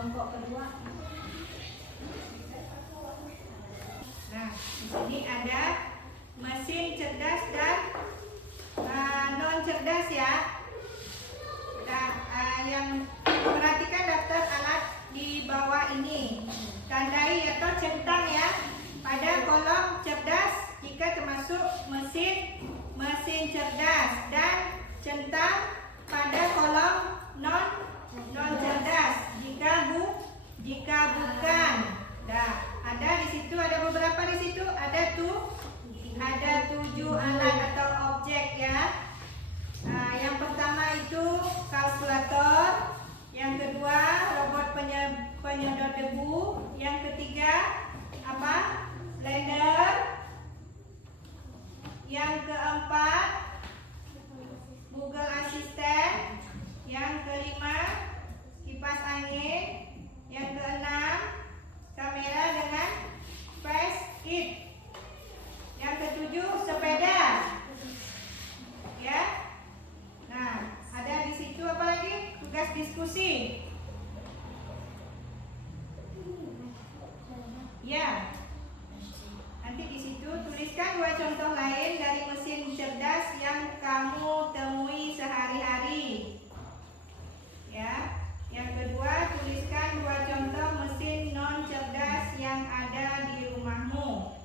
kelompok kedua. Nah, di sini ada mesin cerdas dan non cerdas ya. Nah, yang perhatikan daftar alat di bawah ini. Tandai atau centang ya pada kolom cerdas jika termasuk mesin cerdas, dan centang pada kolom non cerdas jika bukan. Nah, ada di situ, ada beberapa di situ, ada 7 alat atau objek ya. Nah, yang pertama itu kalkulator, yang kedua robot penyedot debu, yang ketiga apa? Blender, yang keempat Google Assistant, yang kelima kipas angin, yang keenam kamera dengan face it, yang ketujuh sepeda ya. Nah, ada di situ apa lagi? Tugas diskusi. Ya. Nanti di situ tuliskan 2 contoh lain dari mesin cerdas yang kamu temui sehari-hari. Ya. Yang kedua, tuliskan 2 contoh mesin non cerdas yang ada di rumahmu.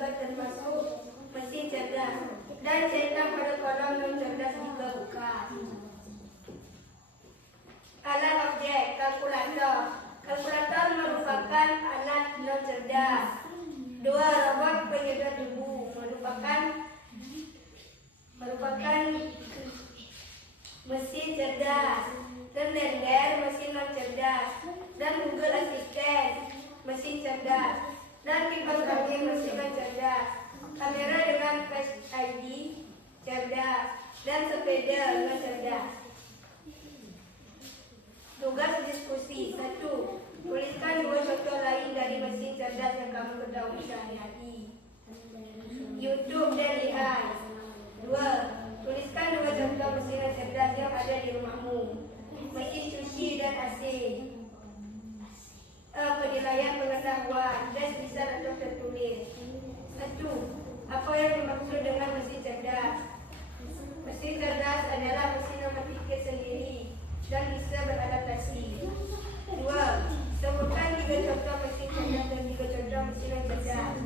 juga termasuk mesin cerdas. Dan centang pada kolom non cerdas juga bukan. Alat objek kalkulator. Kalkulator merupakan alat non cerdas. 2. Robot penyedot debu merupakan mesin cerdas. Dan blender mesin non cerdas. Dan Google Assistant mesin cerdas. Dan kipas angin mesin non cerdas. Kamera dengan Face ID cerdas. Dan sepeda non cerdas. Tugas diskusi. 1. Tuliskan 2 contoh lain dari mesin cerdas yang kamu ketahui sehari-hari. YouTube dan AI. 2. Tuliskan 2 contoh mesin cerdas yang ada di rumahmu. Mesin cuci dan AC. Penilaian pengetahuan. Tes lisan atau tertulis. 1. Apa yang dimaksud dengan mesin cerdas? Mesin cerdas adalah mesin yang berpikir sendiri dan bisa beradaptasi. 2. Sebutkan 3 contoh mesin cerdas dan 3 contoh mesin non cerdas.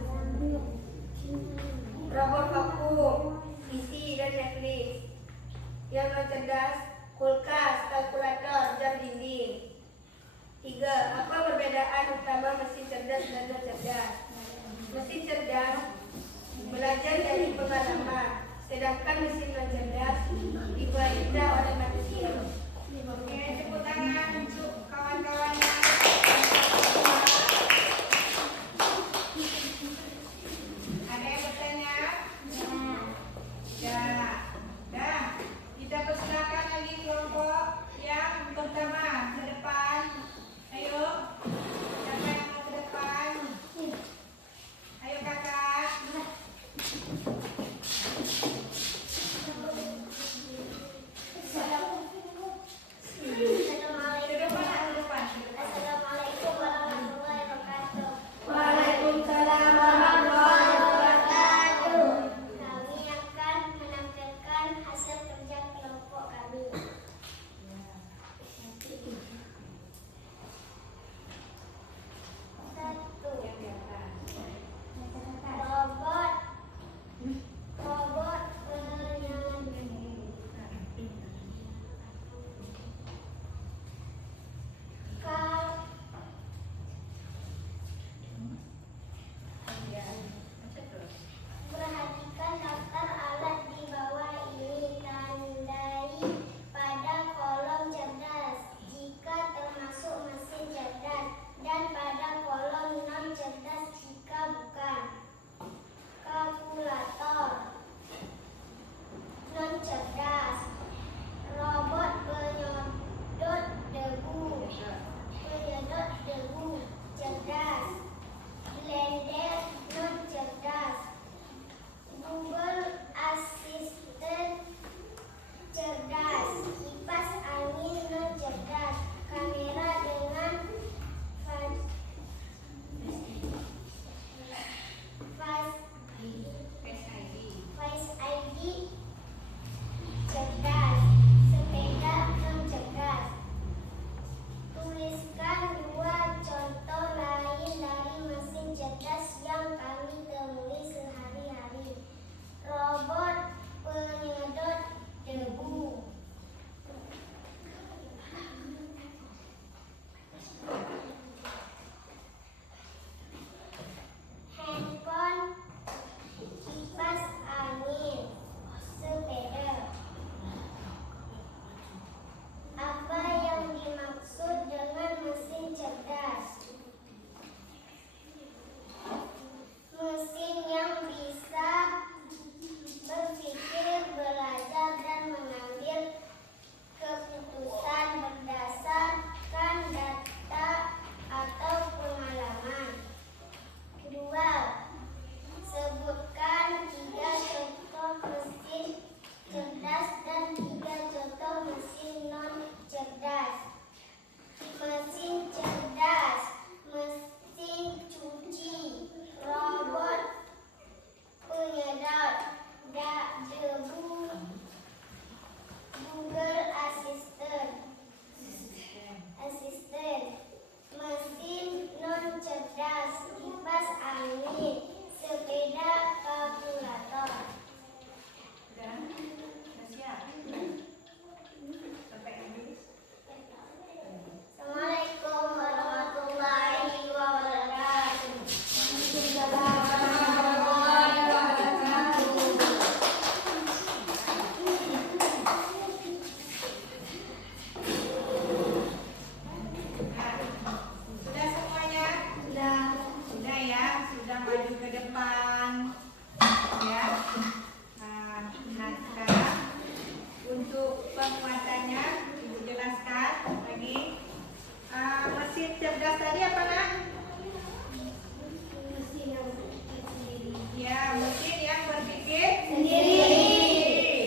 Sendiri.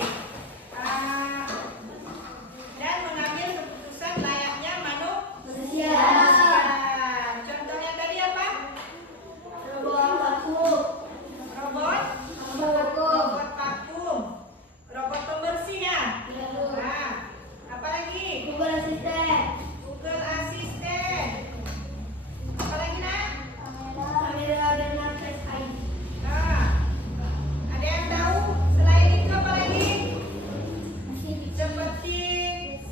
Dan mengambil keputusan layaknya manusia. Contohnya tadi apa? Robot vakum. Robot vakum, robot pembersih ya. Nah, apa lagi? Google Assistant. Google Assistant. Apa lagi nak? Kamera dan Face ID. Nah, ada yang tahu selain itu apa lagi? Seperti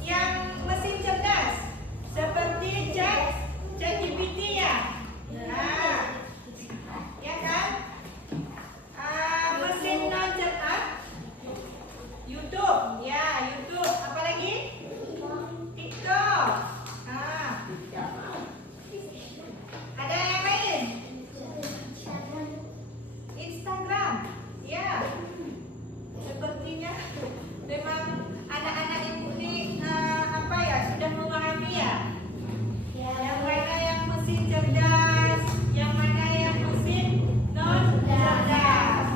yang mesin cerdas, seperti ChatGPT ya. Nah, ya kan? Mesin non cerdas, YouTube, ya YouTube. Apa lagi? TikTok. Nah, ada yang lain? Instagram, ya. Sepertinya memang anak-anak ibu ini apa ya sudah memahami ya. Yang mana yang mesin cerdas, yang mana yang mesin non cerdas.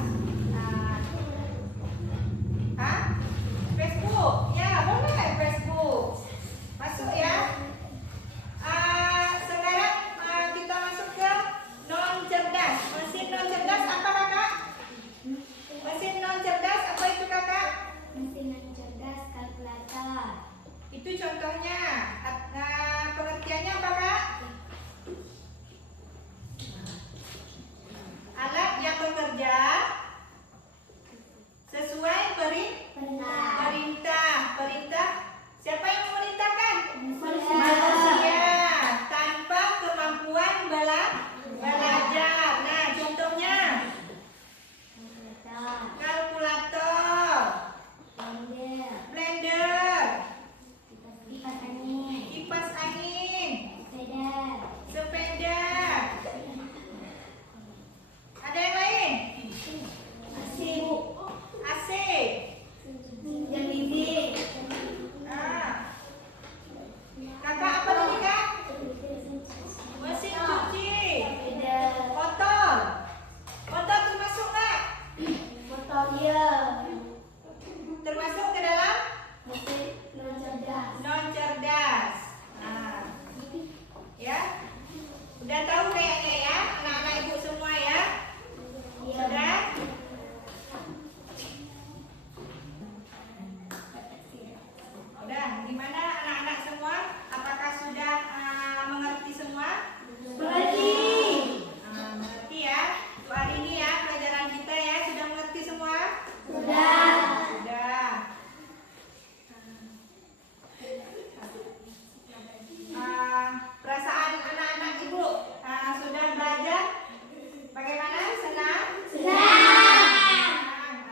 Facebook, ya boleh Facebook. Masuk ya. Sekarang kita masuk ke non cerdas. Mesin non cerdas apa kakak? Mesin non cerdas apa itu kakak? Mesin non cerdas kalkulator. Itu contohnya. Pengertiannya apa kak? Alat yang bekerja sesuai perintah. Siapa yang memerintahkan? Manusia tanpa kemampuan belajar. Nah, contohnya kalkulator, blender, kipas angin, sepeda. Ada yang lain? AC. Kakak apa tadi kak? Mesin cuci. Motor termasuk nggak? Motor dia. Termasuk ke dalam Mesin non cerdas. non cerdas. Nah, ya, udah tahu kayaknya ya, anak-anak ibu semua ya. Sudah? Udah, gimana anak-anak semua? Apakah sudah mengerti semua? Mengerti. Mengerti ya. Untuk hari ini ya, pelajaran kita ya, sudah mengerti semua? Sudah. Sudah. Perasaan anak-anak ibu sudah belajar? Bagaimana? Senang? Senang.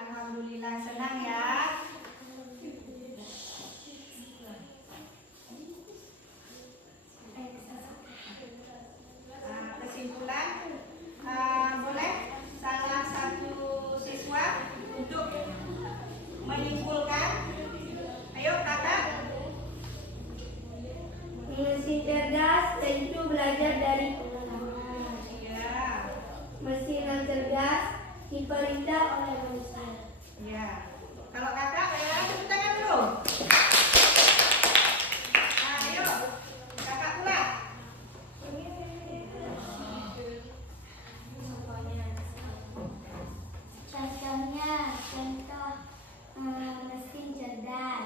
Alhamdulillah senang ya. Kesimpulan, boleh salah satu siswa untuk menyimpulkan. Ayo kakak. Mesin cerdas tentu belajar dari pengalaman. Ya, Mesin non cerdas diperintah oleh manusia. ya. Kalau kakak, tepuk tangan dulu. Ayo, kakak pula. Contoh mesin cerdas,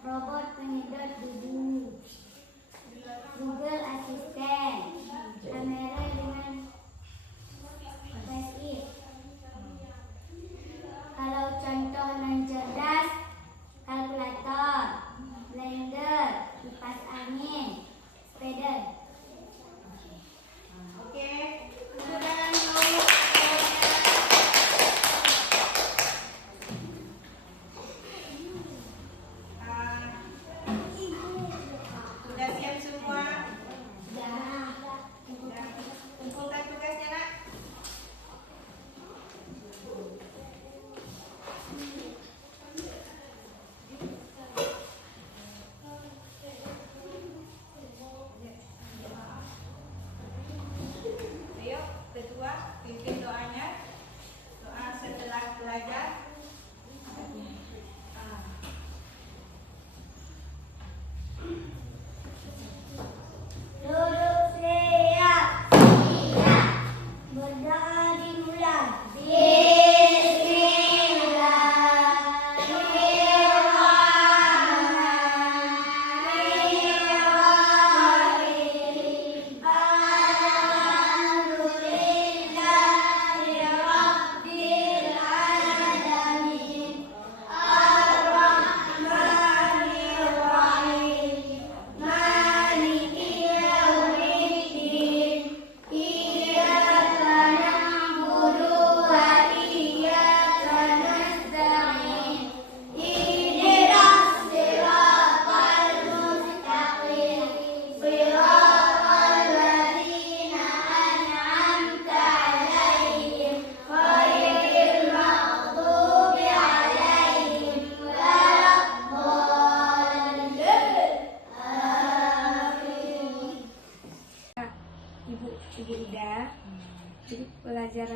robot penyedot debu, Google Assistant, kamera dengan Face ID. Kalau contoh non cerdas, kalkulator, blender, kipas angin, sepeda. Oke, tepuk tangan dulu.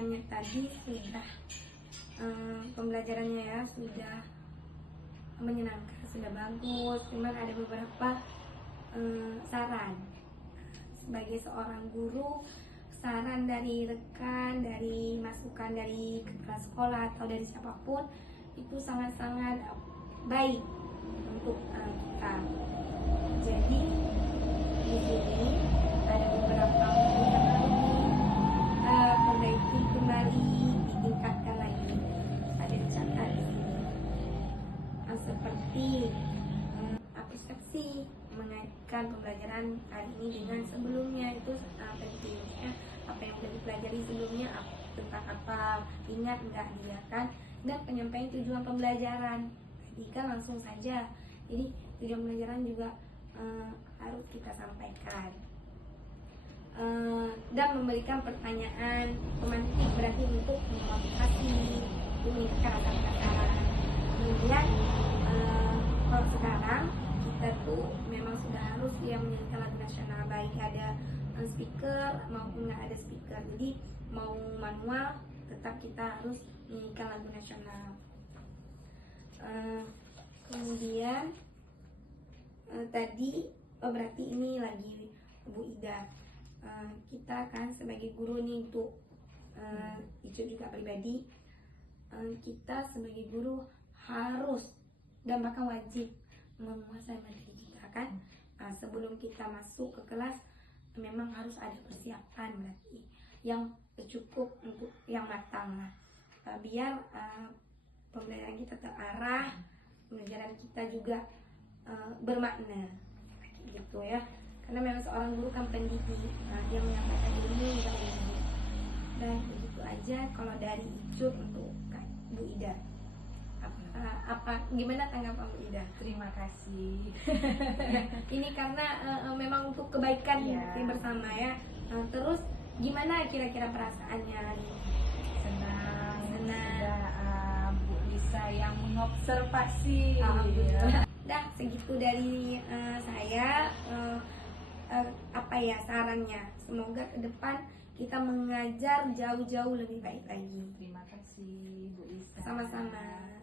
semuanya tadi sudah pembelajarannya ya sudah menyenangkan, sudah bagus. Cuman ada beberapa saran sebagai seorang guru, saran dari rekan, dari masukan dari kepala sekolah atau dari siapapun itu sangat-sangat baik untuk kita. Jadi di sini ada beberapa yang harus diperbaiki kembali, ditingkatkan lagi. Ada dicatat di sini. Seperti persepsi mengaitkan pembelajaran hari ini dengan sebelumnya itu penting ya. Apa yang sudah dipelajari sebelumnya tentang apa, ingat enggak dia kan. Dan penyampaian tujuan pembelajaran tadi kan langsung saja. Jadi tujuan pembelajaran juga harus kita sampaikan. Dan memberikan pertanyaan pemantik berarti untuk memotivasi, untuk meningkatkan rasa penasaran. Kemudian kalau sekarang kita tuh memang sudah harus ya menyanyikan lagu nasional, baik ada speaker maupun nggak ada speaker. Jadi mau manual tetap kita harus menyanyikan lagu nasional. Kemudian tadi berarti ini lagi Bu Ida. Kita kan sebagai guru nih untuk Icu juga pribadi, kita sebagai guru harus dan bahkan wajib menguasai materi kita kan. Sebelum kita masuk ke kelas memang harus ada persiapan berarti yang cukup untuk yang matang lah, biar pembelajaran kita terarah, pembelajaran kita juga bermakna gitu ya. Karena memang seorang guru kan pendidik, dia menyampaikan ilmu juga pendidik. Dan begitu aja kalau dari Icu untuk Bu Ida. Gimana tanggapan Bu Ida? Terima kasih. Ini karena memang untuk kebaikan kita bersama ya. Terus gimana kira-kira perasaannya? Senang. Senang. Bu Lisa yang mengobservasi. Dah segitu dari saya. Sarannya, semoga ke depan kita mengajar jauh-jauh lebih baik lagi. Terima kasih Bu Lisa. Sama-sama.